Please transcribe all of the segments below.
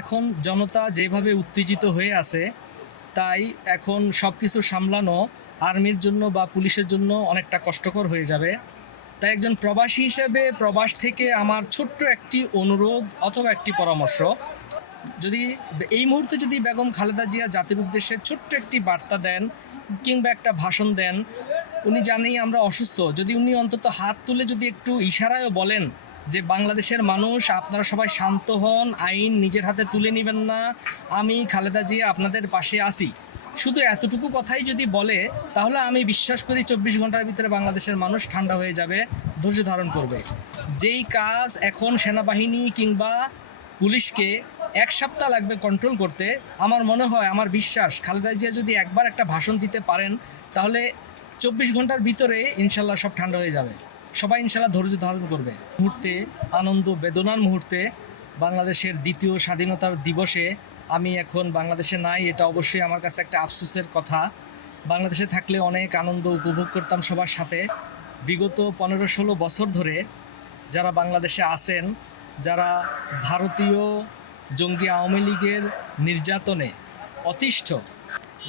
এখন জনতা যেভাবে উত্তেজিত হয়ে আছে, তাই এখন সব কিছু সামলানো আর্মির জন্য বা পুলিশের জন্য অনেকটা কষ্টকর হয়ে যাবে। তাই একজন প্রবাসী হিসেবে প্রবাস থেকে আমার ছোট্ট একটি অনুরোধ অথবা একটি পরামর্শ, যদি এই মুহূর্তে যদি বেগম খালেদা জিয়া জাতির উদ্দেশ্যে ছোট্ট একটি বার্তা দেন কিংবা একটা ভাষণ দেন, উনি জানেই আমরা অসুস্থ। যদি উনি অন্তত হাত তুলে যদি একটু ইশারায়ও বলেন যে বাংলাদেশের মানুষ, আপনারা সবাই শান্ত হন, আইন নিজের হাতে তুলে নেবেন না। আমি, খালেদা জিয়া, আপনাদের পাশে আছি। শুধু এতটুকু কথাই যদি বলে, তাহলে আমি বিশ্বাস করি চব্বিশ ঘণ্টার ভিতরে বাংলাদেশের মানুষ ঠান্ডা হয়ে যাবে, ধৈর্য ধারণ করবে। যেই কাজ এখন সেনাবাহিনী কিংবা পুলিশকে এক সপ্তাহ লাগবে কন্ট্রোল করতে, আমার মনে হয়, আমার বিশ্বাস, খালেদা জিয়া যদি একবার একটা ভাষণ দিতে পারেন, তাহলে চব্বিশ ঘণ্টার ভিতরে ইনশাল্লাহ সব ঠান্ডা হয়ে যাবে। সবাই ইনশাল্লাহ ধৈর্য ধারণ করবে। মুহূর্তে, আনন্দ বেদনার মুহূর্তে বাংলাদেশের দ্বিতীয় স্বাধীনতার দিবসে আমি এখন বাংলাদেশে নাই, এটা অবশ্যই আমার কাছে একটা আফসোসের কথা। বাংলাদেশে থাকলে অনেক আনন্দ উপভোগ করতাম সবার সাথে। বিগত পনেরো ষোলো বছর ধরে যারা বাংলাদেশে আছেন, যারা ভারতীয় জঙ্গি আওয়ামী লীগের নির্যাতনে অতিষ্ঠ,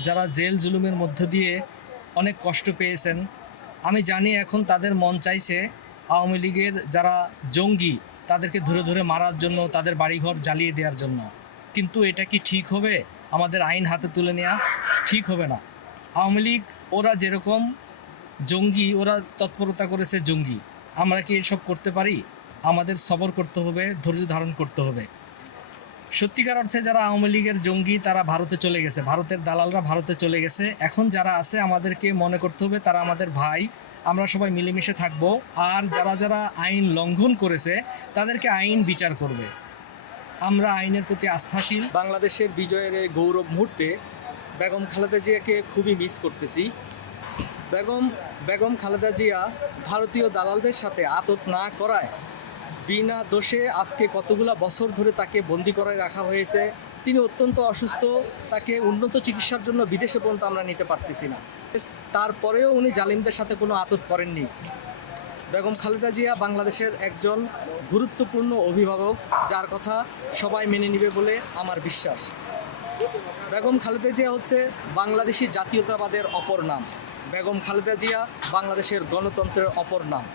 যারা জেল জুলুমের মধ্য দিয়ে অনেক কষ্ট পেয়েছেন আমি জানি এখন তাদের মন চাইছে আওয়ামী লীগের যারা জঙ্গি, তাদেরকে ধরে ধরে মারার জন্য, তাদের বাড়িঘর জ্বালিয়ে দেওয়ার জন্য। কিন্তু এটা কি ঠিক হবে? আমাদের আইন হাতে তুলে নেওয়া ঠিক হবে না। আওয়ামী লীগ, ওরা যেরকম জঙ্গি, ওরা তৎপরতা করেছে জঙ্গি। আমরা কি এসব করতে পারি? আমাদের সবর করতে হবে, ধৈর্য ধারণ করতে হবে। সত্যিকার অর্থে যারা আওয়ামী লীগের জঙ্গি, তারা ভারতে চলে গেছে। ভারতের দালালরা ভারতে চলে গেছে। এখন যারা আছে, আমাদেরকে মনে করতে হবে, তারা আমাদের ভাই। আমরা সবাই মিলেমিশে থাকব। আর যারা যারা আইন লঙ্ঘন করেছে, তাদেরকে আইন বিচার করবে। আমরা আইনের প্রতি আস্থাশীল। বাংলাদেশের বিজয়ের এই গৌরব মুহূর্তে বেগম খালেদা জিয়াকে খুবই মিস করতেছি। বেগম বেগম খালেদা জিয়া ভারতীয় দালালদের সাথে আতত না করায় বিনা দোষে আজকে কতগুলা বছর ধরে তাকে বন্দি করে রাখা হয়েছে, তিনি অত্যন্ত অসুস্থ, তাকে উন্নত চিকিৎসার জন্য বিদেশে পর্যন্ত আমরা নিতে পারতেছি না। তারপরেও উনি জালিমদের সাথে কোনো আতত করেননি। বেগম খালেদা জিয়া বাংলাদেশের একজন গুরুত্বপূর্ণ অভিভাবক, যার কথা সবাই মেনে নেবে বলে আমার বিশ্বাস। বেগম খালেদা জিয়া হচ্ছে বাংলাদেশি জাতীয়তাবাদের অপর নাম। বেগম খালেদা জিয়া বাংলাদেশের গণতন্ত্রের অপর নাম।